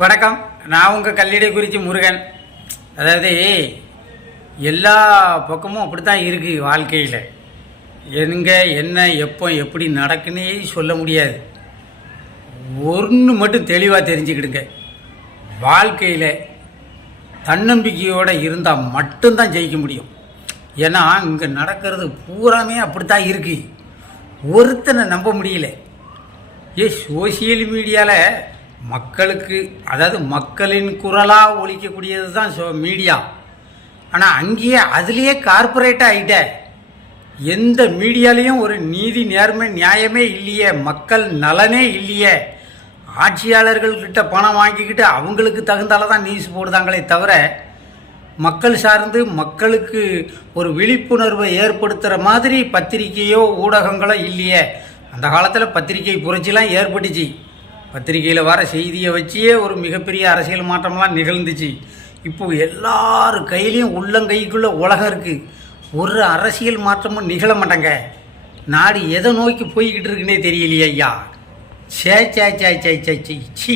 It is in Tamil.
வணக்கம். நான் உங்கள் கல்லிடைக்குறிச்சி முருகன். அதாவது எல்லா பக்கமும் அப்படித்தான் இருக்குது வாழ்க்கையில். எங்கே என்ன எப்போ எப்படி நடக்குன்னே சொல்ல முடியாது. ஒன்று மட்டும் தெளிவாக தெரிஞ்சுக்கிடுங்க, வாழ்க்கையில் தன்னம்பிக்கையோடு இருந்தால் மட்டும்தான் ஜெயிக்க முடியும். ஏன்னா இங்கே நடக்கிறது பூராமே அப்படித்தான் இருக்குது. ஒருத்தனை நம்ப முடியல. சோசியல் மீடியாவில் மக்களுக்கு, அதாவது மக்களின் குரலாக ஒழிக்கக்கூடியது தான் மீடியா. ஆனால் அங்கேயே அதுலேயே கார்பரேட்டாக ஆகிட்ட. எந்த மீடியாலேயும் ஒரு நீதி நேர்மை நியாயமே இல்லையே, மக்கள் நலனே இல்லையே. ஆட்சியாளர்கள்கிட்ட பணம் வாங்கிக்கிட்டு அவங்களுக்கு தகுந்தால தான் நியூஸ் போடுதாங்களே தவிர மக்கள் சார்ந்து மக்களுக்கு ஒரு விழிப்புணர்வை ஏற்படுத்துகிற மாதிரி பத்திரிகையோ ஊடகங்களோ இல்லையே. அந்த காலத்தில் பத்திரிகை புரட்சிலாம் ஏற்பட்டுச்சு. பத்திரிகையில் வர செய்தியை வச்சே ஒரு மிகப்பெரிய அரசியல் மாற்றம்லாம் நிகழ்ந்துச்சு. இப்போது எல்லார் கையிலையும் உள்ளங்கைக்குள்ளே உலகம் இருக்குது. ஒரு அரசியல் மாற்றமும் நிகழ மாட்டாங்க. நாடு எதை நோக்கி போய்கிட்டு இருக்குன்னே தெரியலையே ஐயா. சே சே சே சே சே சி